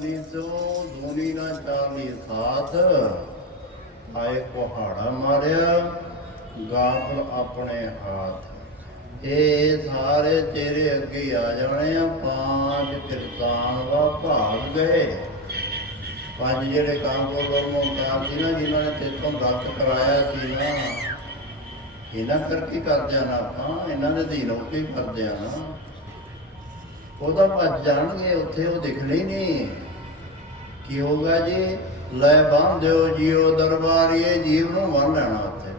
ਚਾਲੀ ਤੋਂ ਦੂਣੀ ਨਾ ਚਾਲੀ ਸਾਥ, ਆਏ ਕੁਹਾੜਾ ਮਾਰਿਆ, ਗਾਫਲ ਆਪਣੇ ਹੱਥ। ਇਹ ਸਾਰੇ ਤੇਰੇ ਅੱਗੇ ਆ ਜਾਣੇ ਆ, ਪੰਜ ਕਿਰਤਾਨ ਵਾ ਭਾਗ ਗਏ। ਪੰਜ ਜਿਹੜੇ ਕੰਮ ਕੋ ਗੁਰਮੁਖਤਾਰ ਸੀ ਨਾ, ਜਿਨ੍ਹਾਂ ਨੇ ਤੇਤੋਂ ਗਲਤ ਕਰਾਇਆ ਸੀ ਨਾ। ਇਹਨਾਂ ਕਰਕੇ ਕਰਦੇ ਆ ਨਾ ਆਪਾਂ? ਇਹਨਾਂ ਦੇ ਅਧੀਨ ਹੋ ਕੇ ਕਰਦੇ ਆ ਨਾ। ਉਹਦਾ ਭੱਜ ਜਾਣਗੇ, ਉੱਥੇ ਉਹ ਦਿਖਣੇ ਹੀ ਨਹੀਂ। ਕੀ ਹੋਗਾ ਜੀ? ਲੈ ਬੰਨ ਦਿਓ ਜੀਓ ਦਰਬਾਰੀਏ, ਜੀਵ ਨੂੰ ਮੰਨ ਲੈਣਾ ਉੱਥੇ।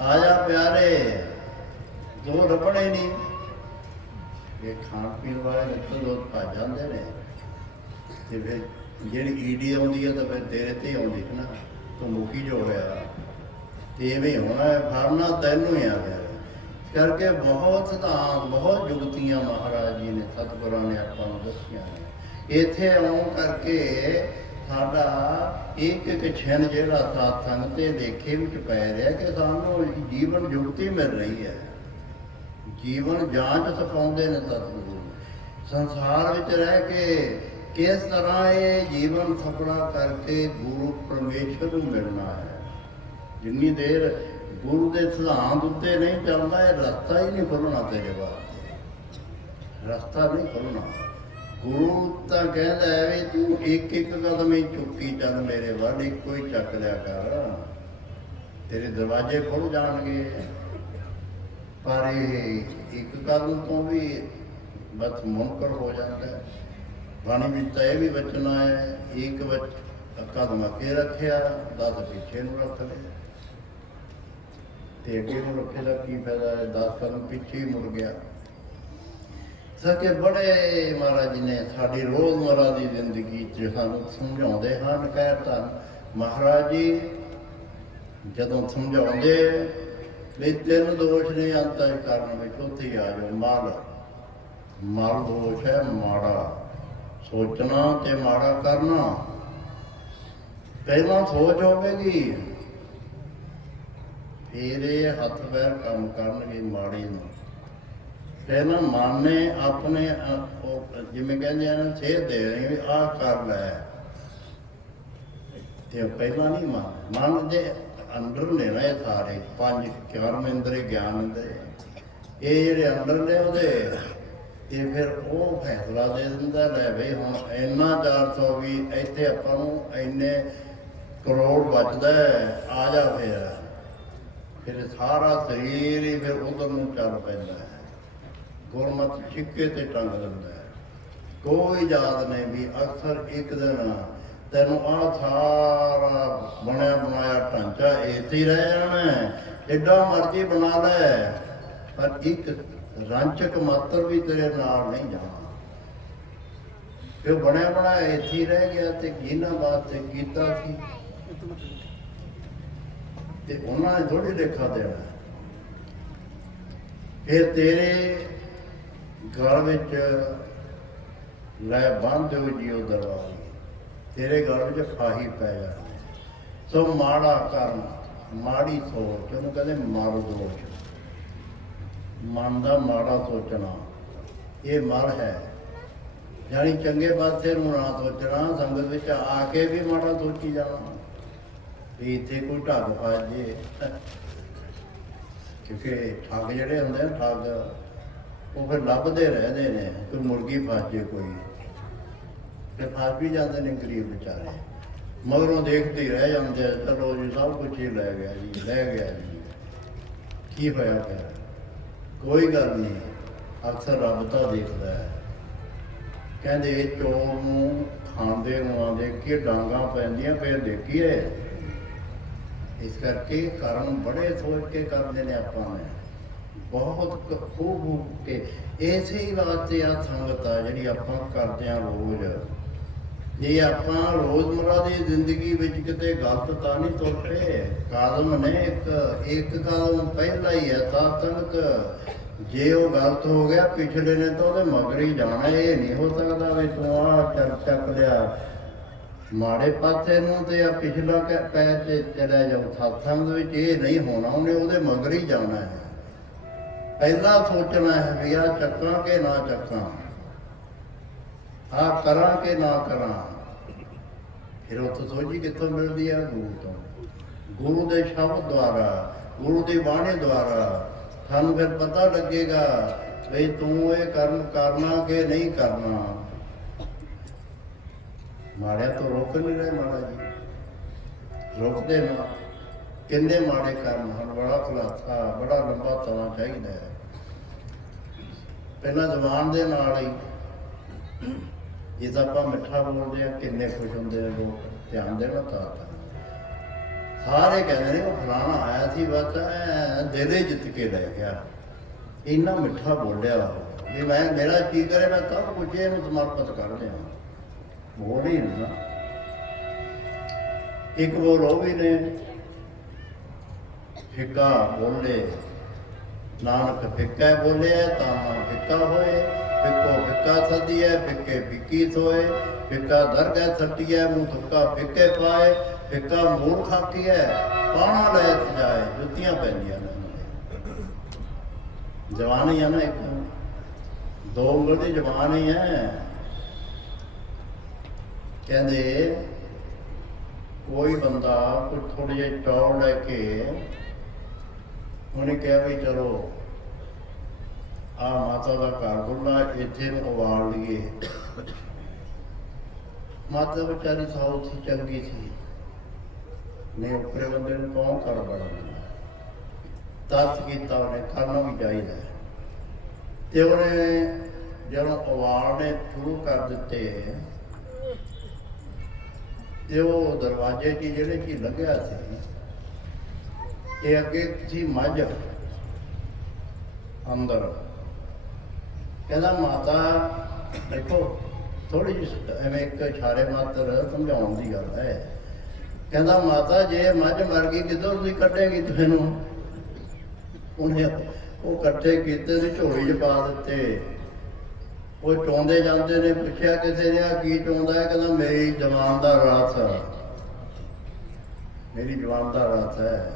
ਆ ਜਾ ਪਿਆਰੇ, ਦੋ ਲੱਭਣੇ ਨਹੀਂ। ਇਹ ਖਾਣ ਪੀਣ ਵਾਲੇ ਨਿੱਤ ਲੋਕ ਭੱਜ ਜਾਂਦੇ ਨੇ। ਤੇ ਫਿਰ ਜਿਹੜੀ ਈਡੀ ਆਉਂਦੀ ਹੈ ਤਾਂ ਫਿਰ ਤੇਰੇ ਤੇ ਆਉਂਦੀ ਹੈ ਨਾ। ਤੂੰ ਮੁਖੀ ਜੋ ਹੋਇਆ ਤੇ ਐਵੇਂ ਹੋਣਾ ਫਰਨਾ ਤੈਨੂੰ ਹੀ ਆ ਗਿਆ। ਇਸ ਕਰਕੇ ਬਹੁਤ ਸਿਧਾਂਤ, ਬਹੁਤ ਜੁਗਤੀਆਂ ਮਹਾਰਾਜ ਜੀ ਨੇ ਸਤਿਗੁਰਾਂ ਨੇ ਆਪਾਂ ਨੂੰ ਦੱਸੀਆਂ ਨੇ। ਇੱਥੇ ਆਉਣ ਕਰਕੇ ਸਾਡਾ ਇੱਕ ਇੱਕ ਛਿਨ ਜਿਹੜਾ ਸਾਥ ਸੰਗ ਤੇ ਦੇਖੇ ਵਿੱਚ ਪੈ ਰਿਹਾ ਕਿ ਸਾਨੂੰ ਜੀਵਨ ਜੁਗਤੀ ਮਿਲ ਰਹੀ ਹੈ। ਜੀਵਨ ਜਾਂਚ ਸਿਖਾਉਂਦੇ ਨੇ ਸਤਿਗੁਰੂ। ਸੰਸਾਰ ਵਿੱਚ ਰਹਿ ਕੇ ਕਿਸ ਤਰ੍ਹਾਂ ਇਹ ਜੀਵਨ ਸਫਲਾ ਕਰਕੇ ਗੁਰੂ ਪਰਮੇਸ਼ਰ ਨੂੰ ਮਿਲਣਾ ਹੈ। ਜਿੰਨੀ ਦੇਰ ਗੁਰੂ ਦੇ ਸਿਧਾਂਤ ਉੱਤੇ ਨਹੀਂ ਚੱਲਦਾ, ਇਹ ਰਸਤਾ ਹੀ ਨਹੀਂ ਖੁੱਲਣਾ ਤੇਰੇ ਵਾਸਤੇ। ਰਸਤਾ ਨਹੀਂ ਖੁੱਲਣਾ। ਗੁਰੂ ਤਾਂ ਕਹਿੰਦਾ ਹੈ ਵੀ ਤੂੰ ਇੱਕ ਇੱਕ ਕਦਮ ਹੀ ਚੁੱਕੀ ਚੱਲ ਮੇਰੇ ਵੱਲ ਇੱਕੋ ਹੀ ਚੱਕ ਲਿਆ ਕਰ। ਤੇਰੇ ਦਰਵਾਜ਼ੇ ਖੁੱਲ ਜਾਣਗੇ। ਪਰ ਇਹ ਇੱਕ ਕਦਮ ਤੋਂ ਵੀ ਬਸ ਮੁਨਕਰ ਹੋ ਜਾਂਦਾ ਹੈ। ਬਾਣੀ ਵਿੱਚ ਤਾਂ ਇਹ ਵੀ ਬਚਨ ਆਇਆ ਹੈ, ਇੱਕ ਵਿੱਚ ਕਦਮ ਅੱਗੇ ਰੱਖਿਆ ਦਸ ਪਿੱਛੇ ਨੂੰ ਰੱਖ ਲਿਆ। ਤੇ ਅੱਗੇ ਨੂੰ ਰੱਖੇ ਦਾ ਕੀ ਫਾਇਦਾ ਹੈ? 10 ਕਦਮ ਪਿੱਛੇ ਹੀ ਮੁੜ ਗਿਆ। ਸਕੇ ਬੜੇ ਮਹਾਰਾਜ ਨੇ ਸਾਡੀ ਰੋਜ਼ਮਰਾ ਦੀ ਜ਼ਿੰਦਗੀ 'ਚ ਸਾਨੂੰ ਸਮਝਾਉਂਦੇ ਹਨ ਕਹਿ ਤਾਂ ਮਹਾਰਾਜ ਜੀ, ਜਦੋਂ ਸਮਝਾਉਂਦੇ ਵੀ ਤਿੰਨ ਦੋਸ਼ ਨੇ ਅੰਤਰ ਕਰਨ ਵਿੱਚ, ਉੱਥੇ ਆ ਜਾਓ। ਮਾਲ ਮਾਲ ਦੋਸ਼ ਹੈ ਮਾੜਾ। ਸੋਚਣਾ ਤੇ ਮਾੜਾ ਕਰਨਾ। ਪਹਿਲਾਂ ਸੋਚ ਹੋਵੇਗੀ। ਫੇਰੇ ਹੱਥ ਪੈਰ ਕੰਮ ਕਰਨਗੇ ਮਾੜੇ ਨੂੰ। ਪਹਿਲਾਂ ਮਨ ਨੇ ਆਪਣੇ ਜਿਵੇਂ ਕਹਿੰਦੇ ਆ ਨਾ, ਸੇਧ ਦੇ ਰਹੀ ਵੀ ਆਹ ਕਰ ਲੈ। ਤੇ ਪਹਿਲਾਂ ਨਹੀਂ ਮਨ ਮਨ ਦੇ ਅੰਦਰ ਨੇ ਨਾ ਇਹ ਸਾਰੇ, ਪੰਜ ਕਰਮ ਇੰਦਰੀ, ਗਿਆਨ ਇੰਦਰੀ। ਇਹ ਜਿਹੜੇ ਅੰਦਰ ਨੇ ਉਹਦੇ ਤੇ ਫਿਰ ਉਹ ਫੈਸਲਾ ਦੇ ਦਿੰਦਾ ਲੈ ਬਈ ਹੁਣ ਇੰਨਾ 420 ਇੱਥੇ ਆਪਾਂ ਨੂੰ ਇੰਨੇ ਕਰੋੜ ਬਚਦਾ ਆ ਜਾ ਫਿਰ। ਫਿਰ ਸਾਰਾ ਸਰੀਰ ਹੀ ਫਿਰ ਉਧਰ ਨੂੰ ਚੱਲ ਪੈਂਦਾ ਹੈ। ਗੁਰਮਤ ਛਿੱਕੇ ਤੇ ਟੰਗ ਦਿੰਦਾ ਹੈ। ਕੋਈ ਯਾਦ ਨਹੀਂ ਵੀ ਅਕਸਰ ਇੱਕ ਦਿਨ ਤੈਨੂੰ ਆ ਸਾਰਾ ਬਣਿਆ ਬਣਾਇਆ ਢਾਂਚਾ ਇੱਥੇ ਹੀ ਰਹਿ ਜਾਣਾ ਜਿੱਡਾ ਮਰਜ਼ੀ ਬਣਾ ਲੈ, ਪਰ ਇੱਕ ਰਾਂਚਕ ਮਾਤਰ ਵੀ ਤੇਰੇ ਨਾਲ ਨਹੀਂ ਜਾਣਾ। ਤੇ ਬਣਿਆ ਬਣਾਇਆ ਇੱਥੇ ਹੀ ਰਹਿ ਗਿਆ ਤੇ ਜਿਨ੍ਹਾਂ ਵਾਸਤੇ ਕੀਤਾ ਸੀ ਤੇ ਉਹਨਾਂ ਨੇ ਥੋੜੀ ਲੇਖਾ ਦੇਣਾ। ਫਿਰ ਤੇਰੇ ਗਲ ਵਿੱਚ ਲੈ ਬੰਦ ਹੋ ਜਿਓ ਦਰਵਾਜ਼ੇ। ਤੇਰੇ ਗਲ ਵਿੱਚ ਫਾਹੀ ਪੈ ਜਾਣੀ। ਸੋ ਮਾੜਾ ਕਰਮ, ਮਾੜੀ ਸੋਚ, ਉਹਨੂੰ ਕਹਿੰਦੇ ਮਰ ਦੋਸ਼। ਮਨ ਦਾ ਮਾੜਾ ਸੋਚਣਾ, ਇਹ ਮਰ ਹੈ। ਜਾਨੀ ਚੰਗੇ ਪਾਸੇ ਨੂੰ ਨਾ ਸੋਚਣਾ, ਸੰਗਤ ਵਿੱਚ ਆ ਕੇ ਵੀ ਮਾੜਾ ਸੋਚੀ ਜਾਣਾ। ਵੀ ਇੱਥੇ ਕੋਈ ਢੱਗ ਫਸ ਕਿਉਂਕਿ ਠੱਗ ਜਿਹੜੇ ਹੁੰਦੇ ਆ, ਠੱਗ ਉਹ ਫਿਰ ਲੱਭਦੇ ਰਹਿੰਦੇ ਨੇ ਕੋਈ ਮੁਰਗੀ ਫਸ ਜੇ ਕੋਈ। ਤੇ ਫਸ ਵੀ ਜਾਂਦੇ ਨੇ ਗਰੀਬ ਵਿਚਾਰੇ। ਮਗਰੋਂ ਦੇਖਦੇ ਰਹਿ ਜਾਂਦੇ ਆ, ਚਲੋ ਜੀ ਸਭ ਕੁਝ ਹੀ ਲੈ ਗਿਆ ਜੀ ਲੈ ਗਿਆ ਜੀ। ਕੀ ਹੋਇਆ ਫਿਰ? ਕੋਈ ਗੱਲ ਨਹੀਂ ਅਕਸਰ ਰੱਬ ਤਾਂ ਦੇਖਦਾ ਹੈ। ਕਹਿੰਦੇ ਇਹ ਚੋਰ ਨੂੰ ਖਾਂਦੇ ਨੂੰ ਆਂਦੇ ਕਿ ਡਾਂਗਾ ਪੈਂਦੀਆਂ ਫਿਰ ਦੇਖੀਏ। ਇਸ ਕਰਕੇ ਕਰਮ ਬੜੇ ਸੋਚ ਕੇ ਕਰਦੇ ਨੇ ਆਪਾਂ ਨੇ। ਬਹੁਤ ਕ- ਖੂਬ ਖੂਬ ਕੇ ਇਸੇ ਹੀ ਵਾਸਤੇ ਆ ਸੰਗਤ ਆ ਜਿਹੜੀ ਆਪਾਂ ਕਰਦੇ ਆ ਰੋਜ਼। ਜੇ ਆਪਾਂ ਰੋਜ਼ਮਰਾ ਦੀ ਜ਼ਿੰਦਗੀ ਵਿੱਚ ਕਿਤੇ ਗਲਤ ਤਾਂ ਨਹੀਂ ਤੁਰ ਪਏ ਕਾਲਮ ਨੇ ਇੱਕ ਇੱਕ ਕਾਲਮ ਪਹਿਲਾਂ ਹੀ ਹੈ ਤਾਂ ਤੱਕ ਜੇ ਉਹ ਗਲਤ ਹੋ ਗਿਆ, ਪਿਛਲੇ ਨੇ ਤਾਂ ਉਹਦੇ ਮਗਰ ਹੀ ਜਾਣਾ, ਇਹ ਨਹੀਂ ਹੋ ਸਕਦਾ ਵੀ ਤੂੰ ਆਹ ਚੱਕ ਚੱਕ ਲਿਆ। ਮਾੜੇ ਪਾਸੇ ਨੂੰ ਤੇ ਆ ਪਿਛਲਾ ਕ- ਪੈਰ ਤੇ ਚਲਾ ਜਾਊ ਸਤਸੰਗ ਵਿੱਚ ਇਹ ਨਹੀਂ ਹੋਣਾ, ਉਹਨੇ ਉਹਦੇ ਮਗਰ ਹੀ ਜਾਣਾ ਹੈ। ਪਹਿਲਾਂ ਸੋਚਣਾ ਹੈ ਵੀ ਆ ਚੱਕਾਂ ਕਿ ਨਾ ਚੱਕਾਂ ਹਾਂ ਕਰਾਂ ਕਿ ਨਾ ਕਰਾਂ? ਫਿਰ ਉੱਥੋਂ ਸੋਝੀ ਕਿੱਥੋਂ ਮਿਲਦੀ ਆ? ਗੁਰੂ ਤੋਂ। ਗੁਰੂ ਦੇ ਸ਼ਬਦ ਦੁਆਰਾ, ਗੁਰੂ ਦੀ ਬਾਣੀ ਦੁਆਰਾ ਸਾਨੂੰ ਫਿਰ ਪਤਾ ਲੱਗੇਗਾ ਵੀ ਤੂੰ ਇਹ ਕਰਮ ਕਰਨਾ ਕਿ ਨਹੀਂ ਕਰਨਾ। ਮਾੜਿਆ ਤੋਂ ਰੋਕ ਨਹੀਂ ਰਹੇ ਮਾੜਾ ਜੀ। ਰੋਕਦੇ ਨਾ। ਕਿੰਨੇ ਮਾੜੇ ਕਰਮ ਹਨ? ਬੜਾ ਖੁਲਾਸਾ, ਬੜਾ ਲੰਬਾ ਤਵਾ ਚਾਹੀਦਾ ਪਹਿਲਾਂ ਜ਼ਬਾਨ ਦੇ ਨਾਲ ਹੀ ਜੇ ਤਾਂ ਆਪਾਂ ਮਿੱਠਾ ਬੋਲਦੇ ਆ ਕਿੰਨੇ ਖੁਸ਼ ਹੁੰਦੇ ਆ ਲੋਕ, ਧਿਆਨ ਦੇਣਾ ਤਾਂ ਸਾਰੇ ਕਹਿੰਦੇ ਨੇ ਉਹ ਫਲਾਣਾ ਆਇਆ ਸੀ, ਬਸ ਐਂ ਦਿਲੇ ਜਿੱਤ ਕੇ ਲੈ ਗਿਆ। ਇੰਨਾ ਮਿੱਠਾ ਬੋਲਿਆ ਉਹ। ਵੀ ਮੈਂ, ਮੇਰਾ ਕੀ ਕਰੇ, ਮੈਂ ਸਭ ਕੁਝ ਇਹਨੂੰ ਸਮਰਪਿਤ ਕਰ ਦਿਆਂ ਬੋਲ ਹੀ ਨਾ। ਇੱਕ ਬੋਲ ਉਹ ਵੀ ਨੇ। ਫਿੱਕਾ ਬੋਲੇ। ਨਾਨਕ ਫਿੱਕਾ ਬੋਲਿਆ ਤਾਂ ਫਿੱਕਾ ਹੋਏ। ਫਿੱਕੋ ਫਿੱਕਾ ਸਦੀਐ, ਫਿੱਕੇ ਫਿੱਕੀ ਸੋਏ। ਫਿੱਕਾ ਦਰਗਹਿ ਸੱਟੀਐ, ਮੂੰਹ ਥੁੱਕਾ ਫਿੱਕੇ ਪਾਏ। ਫਿੱਕਾ ਮੂਰਖ ਆਖੀਐ ਪਾਣਾ ਲੈ ਜਾਏ ਜੁੱਤੀਆਂ ਪੈਂਦੀਆਂ ਨੇ ਉਹਨਾਂ ਦੇ। ਆ ਨਾ ਇੱਕ। ਦੋ ਉਂਗਲ ਦੀ ਜਵਾਨ ਹੀ ਹੈ ਕਹਿੰਦੇ, ਕੋਈ ਬੰਦਾ ਕੋਈ ਥੋੜੇ ਜਿਹੀ ਚੌਲ ਲੈ ਕੇ ਉਹਨੇ ਕਿਹਾ ਵੀ ਚਲੋ ਆ ਮਾਤਾ ਦਾ ਘਰ ਗੁੱਲਾ ਇੱਥੇ ਨੂੰ ਉਵਾਲ ਲਈਏ। ਮਾਤਾ ਵਿਚਾਰੀ ਸਾਊ ਸੀ ਚੰਗੀ ਸੀ। ਨੇ ਉੱਪਰੇ ਬੰਦੇ ਨੂੰ ਕੌਣ ਕਰ ਬੜਾ ਦੱਸ ਕੀਤਾ ਉਹਨੇ ਕਰਨਾ ਵੀ ਚਾਹੀਦਾ ਤੇ ਉਹਨੇ ਜਦੋਂ ਉਵਾਲਣੇ ਸ਼ੁਰੂ ਕਰ ਦਿੱਤੇ, ਤੇ ਉਹ ਦਰਵਾਜ਼ੇ 'ਚ ਜਿਹੜੇ ਕੀ ਲੱਗਿਆ ਸੀ ਇਹ ਅੱਗੇ ਸੀ ਮੱਝ ਅੰਦਰ ਕਹਿੰਦਾ, ਮਾਤਾ, ਦੇਖੋ ਥੋੜੀ ਜਿਹੀ ਐਵੇਂ ਇੱਕ ਇਸ਼ਾਰੇ ਮਾਤਰ ਸਮਝਾਉਣ ਦੀ ਗੱਲ ਹੈ। ਕਹਿੰਦਾ, ਮਾਤਾ, ਜੇ ਮੱਝ ਮਰ ਗਈ, ਕਿੱਧਰ ਤੁਸੀਂ ਕੱਢੇਗੀ ਤੁਹਾਨੂੰ ਉਹਨੇ ਉਹ ਇਕੱਠੇ ਕੀਤੇ ਤੇ ਝੋਲੀ 'ਚ ਪਾ ਦਿੱਤੇ। ਉਹ ਚੋਂਦੇ ਜਾਂਦੇ ਨੇ, ਪੁੱਛਿਆ ਕਿਸੇ ਨੇ ਆ ਕੀ ਚੋਂਦਾ ਹੈ? ਕਹਿੰਦਾ, ਮੇਰੀ ਜਵਾਨ ਦਾ ਰਾਤ। ਮੇਰੀ ਜਵਾਨ ਦਾ ਰਾਤ ਹੈ।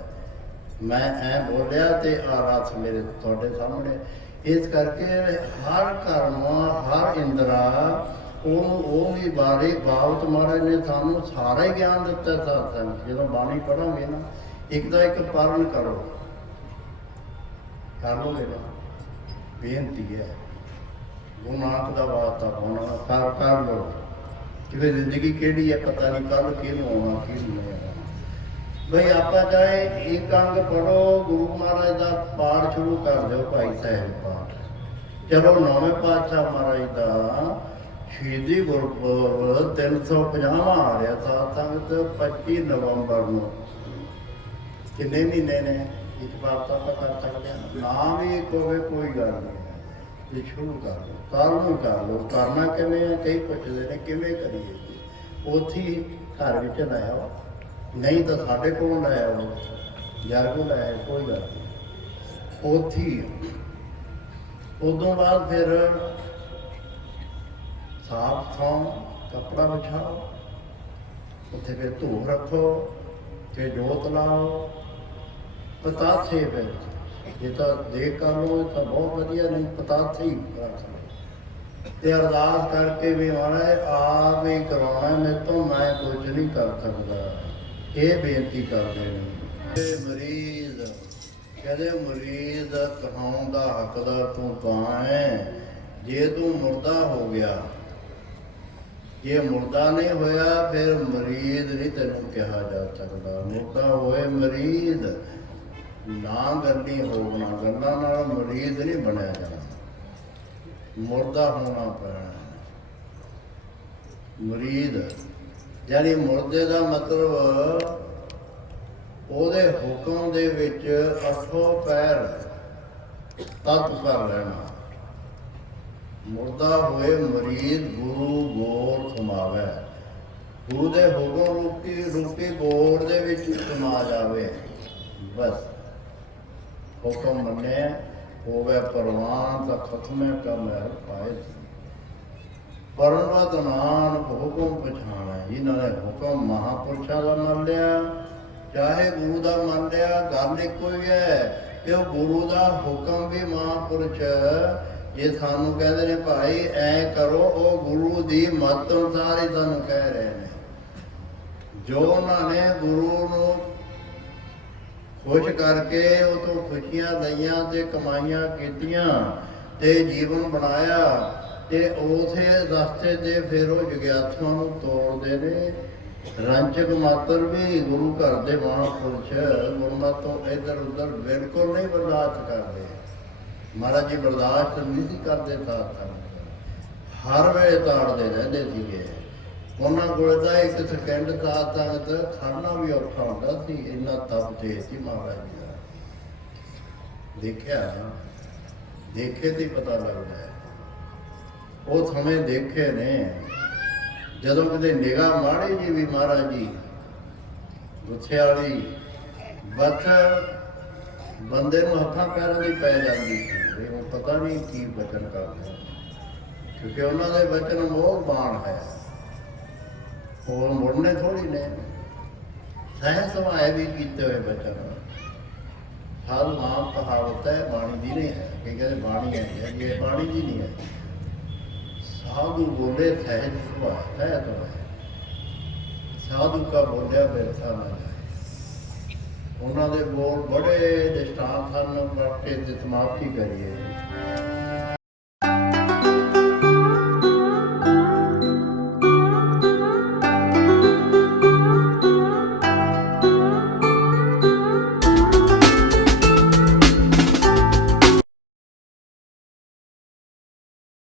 ਮੈਂ ਐ ਬੋਲਿਆ ਤੇ ਆ ਰਾਤ ਮੇਰੇ ਤੁਹਾਡੇ ਸਾਹਮਣੇ। ਇਸ ਕਰਕੇ ਹਰ ਕਰਮਾ ਹਰ ਇੰਦਰਾ, ਉਹਨੂੰ ਉਹ ਵੀ ਬਾਰੇ ਬਾਬਤ ਮਹਾਰਾਜ ਨੇ ਸਾਨੂੰ ਸਾਰਾ ਹੀ ਗਿਆਨ ਦਿੱਤਾ ਸਾਥਾਂ ਜਦੋਂ ਬਾਣੀ ਪੜਾਂਗੇ ਨਾ, ਇੱਕ ਦਾ ਇੱਕ ਪਾਲਣ ਕਰੋ। ਕਰ ਲੋਗੇ ਨਾ ਬੇਨਤੀ ਹੈ। ਗੁਰੂ ਨਾਨਕ ਦਾ ਵਾਸਤਾ ਹੋਣਾ ਕਰ ਕਰ ਲੋ ਕਿਵੇਂ ਜ਼ਿੰਦਗੀ ਕਿਹੜੀ ਹੈ ਪਤਾ ਨਹੀਂ ਕੱਲ ਕਿਹਨੂੰ ਆਉਣਾ, ਕਿਹਨੂੰ ਨਹੀਂ ਆਉਣਾ ਬਈ ਆਪਾਂ ਚਾਹੇ ਇੱਕ ਅੰਗ ਪੜੋ ਗੁਰੂ ਮਹਾਰਾਜ ਦਾ ਪਾਠ ਸ਼ੁਰੂ ਕਰ ਦਿਓ ਭਾਈ ਸਾਹਿਬ ਪਾਠ। ਚਲੋ ਨੌਵੇਂ ਪਾਤਸ਼ਾਹ ਮਹਾਰਾਜ ਦਾ ਸ਼ਹੀਦੀ ਗੁਰਪੁਰਬ 350 ਆ ਰਿਹਾ, ਸਾਧ ਸੰਗਤ 25 ਨਵੰਬਰ ਨੂੰ। ਕਿੰਨੇ ਮਹੀਨੇ ਨੇ? ਇੱਕ ਵਾਰ ਤਾਂ ਆਪਾਂ ਕਰ ਸਕਦੇ ਹਾਂ। ਨਾ ਵੀ ਇੱਕ ਕੋਈ ਗੱਲ ਨਹੀਂ। ਹੈ ਇਹ ਸ਼ੁਰੂ ਕਰ ਲਓ ਕੱਲ ਨੂੰ ਕਰ ਲਓ ਕਰਨਾ ਕਿਵੇਂ ਹੈ ਕਈ ਪੁੱਛਦੇ ਨੇ, ਕਿਵੇਂ ਕਰੀਏ ਉੱਥੇ ਘਰ ਵਿੱਚ ਲਾਇਆ ਵਾ। ਨਹੀਂ ਤਾਂ ਸਾਡੇ ਕੋਲ ਲਾਇਆ ਵਾ ਯਾਰ ਕੋਲ ਲਾਇਆ ਕੋਈ ਗੱਲ ਨਹੀਂ। ਉੱਥੇ ਹੀ ਉਦੋਂ ਬਾਅਦ ਫਿਰ ਸਾਫ਼ ਥਾਂ, ਕਪੜਾ ਵਿਛਾਓ, ਉੱਥੇ ਫਿਰ ਧੂਪ ਰੱਖੋ, ਤੇ ਜੋਤ ਲਾਓ, ਪਤਾਸੇ ਵਿੱਚ। ਜੇ ਤਾਂ ਦੇਖ ਕਰ ਲੋ ਤਾਂ ਬਹੁਤ ਵਧੀਆ ਨਹੀਂ ਪਤਾਥੇ ਹੀ ਰੱਖ ਲਓ ਤੇ ਅਰਦਾਸ ਕਰਕੇ ਵੀ ਮਹਾਰਾਜ ਆਪ ਹੀ ਕਰਾਉਣਾ ਮੇਰੇ ਤੋਂ ਮੈਂ ਕੁਝ ਨਹੀਂ ਕਰ ਸਕਦਾ। ਇਹ ਬੇਨਤੀ ਕਰਦੇ ਨੇ। ਇਹ ਮਰੀਜ਼, ਕਹਿੰਦੇ ਮਰੀਜ਼ ਕਹਾਉਣ ਦਾ ਹੱਕਦਾਰ ਤੂੰ ਤਾਂ ਹੈ। ਜੇ ਤੂੰ ਮੁਰਦਾ ਹੋ ਗਿਆ, ਜੇ ਮੁਰਦਾ ਨਹੀਂ ਹੋਇਆ, ਫਿਰ ਮਰੀਜ਼ ਨਹੀਂ ਤੈਨੂੰ ਕਿਹਾ ਜਾ ਸਕਦਾ। ਮੁਰਦਾ ਹੋਏ ਮਰੀਜ਼, ਨਾ ਗੱਲੀ ਹੋਣਾ ਗੱਲਾਂ ਨਾਲ ਮਰੀਜ਼ ਨਹੀਂ ਬਣਿਆ ਜਾਣਾ। ਮੁਰਦਾ ਹੋਣਾ ਪੈਣਾ। ਮਰੀਜ਼ ਯਾਨੀ ਮੁਰਦੇ ਦਾ ਮਤਲਬ ਉਹਦੇ ਹੁਕਮ ਦੇ ਵਿੱਚ ਅਠੋ ਪੈਰ ਤਤ ਕਰ ਲੈਣਾ ਮੁਰਦਾ ਹੋਏ ਮਰੀਦ ਗੁਰੂ ਗੋਲ ਸਮਾਵੇ। ਗੁਰੂ ਦੇ ਹੁਕਮ ਰੂਪੀ ਰੂਪੀ ਗੋਲ ਦੇ ਵਿੱਚ ਸਮਾ ਜਾਵੇ। ਬਸ। ਹੁਕਮ ਮੰਨੇ ਹੋਵੇ ਪਰਵਾਨ ਤਾਂ ਖਤਮੇ ਕਾ ਮਹਿਰ ਪਾਏ। ਪਰਮਤ ਨਾਨਕ ਹੁਕਮ ਪਛਾਣਾ। ਜਿਨ੍ਹਾਂ ਨੇ ਹੁਕਮ ਮਹਾਪੁਰਸ਼ਾਂ ਦਾ ਮੰਨ ਲਿਆ। ਚਾਹੇ ਗੁਰੂ ਦਾ ਮੰਨ ਲਿਆ, ਗੱਲ ਇੱਕੋ ਹੀ ਹੈ ਕਿ ਉਹ ਗੁਰੂ ਦਾ ਹੁਕਮ ਵੀ ਮਹਾਪੁਰਸ਼ ਜੇ ਸਾਨੂੰ ਕਹਿੰਦੇ ਨੇ ਭਾਈ, ਐ ਕਰੋ, ਉਹ ਗੁਰੂ ਦੀ ਮੱਤ ਅਨੁਸਾਰ ਹੀ ਤੁਹਾਨੂੰ ਕਹਿ ਰਹੇ ਨੇ। ਜੋ ਉਹਨਾਂ ਨੇ ਗੁਰੂ ਨੂੰ ਖੁਸ਼ ਕਰਕੇ ਉਹ ਤੋਂ ਖੁਸ਼ੀਆਂ ਲਈਆਂ ਤੇ ਕਮਾਈਆਂ ਕੀਤੀਆਂ ਤੇ ਜੀਵਨ ਬਣਾਇਆ ਤੇ ਉਸੇ ਰਸਤੇ ਤੇ ਫਿਰ ਉਹ ਜਗਿਆਸੂਆਂ ਨੂੰ ਤੋੜਦੇ ਨੇ। ਰੰਚਕ ਮਾਤਰ ਵੀ ਗੁਰੂ ਘਰ ਦੇ ਮਹਾਂਪੁਰਸ਼ ਗੁਰਮਤਿ ਤੋਂ ਇਧਰ ਉਧਰ ਬਿਲਕੁਲ ਨਹੀਂ ਬਰਦਾਸ਼ਤ ਕਰਦੇ। ਮਹਾਰਾਜ ਜੀ ਬਰਦਾਸ਼ਤ ਨਹੀਂ ਸੀ ਕਰਦੇ ਸਾਥ ਹਰ ਵੇਲੇ ਤਾੜਦੇ ਰਹਿੰਦੇ ਸੀਗੇ। ਉਹਨਾਂ ਕੋਲ ਤਾਂ ਇੱਕ ਸਕਿੰਡ ਸਾਥ ਤੱਕ ਖੜਨਾ ਵੀ ਔਖਾ ਹੁੰਦਾ ਸੀ, ਇੰਨਾ ਤਪ ਤੇ ਸੀ ਮਹਾਰਾਜ ਜੀ ਦਾ। ਦੇਖਿਆ ਦੇਖੇ ਤੇ ਪਤਾ ਲੱਗਦਾ। ਉਹ ਸਮੇਂ ਦੇਖੇ ਨੇ। ਜਦੋਂ ਕਿਤੇ ਨਿਗਾਹ ਮਾੜੀ ਜੀ ਵੀ ਮਹਾਰਾਜ ਜੀ, ਗੁੱਸੇ ਵਾਲੀ ਬਸ ਬੰਦੇ ਨੂੰ ਹੱਥਾਂ ਪੈਰਾਂ ਦੀ ਪੈ ਜਾਂਦੀ ਸੀ। ਉਹ ਪਤਾ ਨਹੀਂ ਕੀ ਬਚਨ ਕਰਦੇ ਕਿਉਂਕਿ ਉਹਨਾਂ ਦੇ ਬਚਨ ਮੋਹ ਬਾਣ ਹੈ। ਉਹ ਮੁੜਨੇ ਥੋੜੀ ਨੇ। ਸਹਿ ਸਮਾਏ ਵੀ ਕੀਤੇ ਹੋਏ ਬਚਨ। ਹਰ ਮਾਂ ਕਹਾਵਤ ਹੈ ਬਾਣੀ ਦੀ ਨਹੀਂ ਹੈ। ਕਿ ਕਹਿੰਦੇ ਬਾਣੀ ਹੈ। ਇਹ ਬਾਣੀ ਦੀ ਨਹੀਂ ਹੈ। ਸਾਧੂ ਬੋਲੇ ਸਹਿਜ ਸੁਭਾਅ ਹੈ ਤਾਂ ਹੈ ਸਾਧੂ ਕਾ ਬੋਲਿਆ ਬਿਰਥਾ ਨਾ ਜਾਏ। ਉਹਨਾਂ ਦੇ ਬੋਲ ਬੜੇ ਦ੍ਰਿਸ਼ਟਾਂਤ ਹਨ ਵਰਤੇ ਤੇ ਸਮਾਪਤੀ ਕਰੀਏ।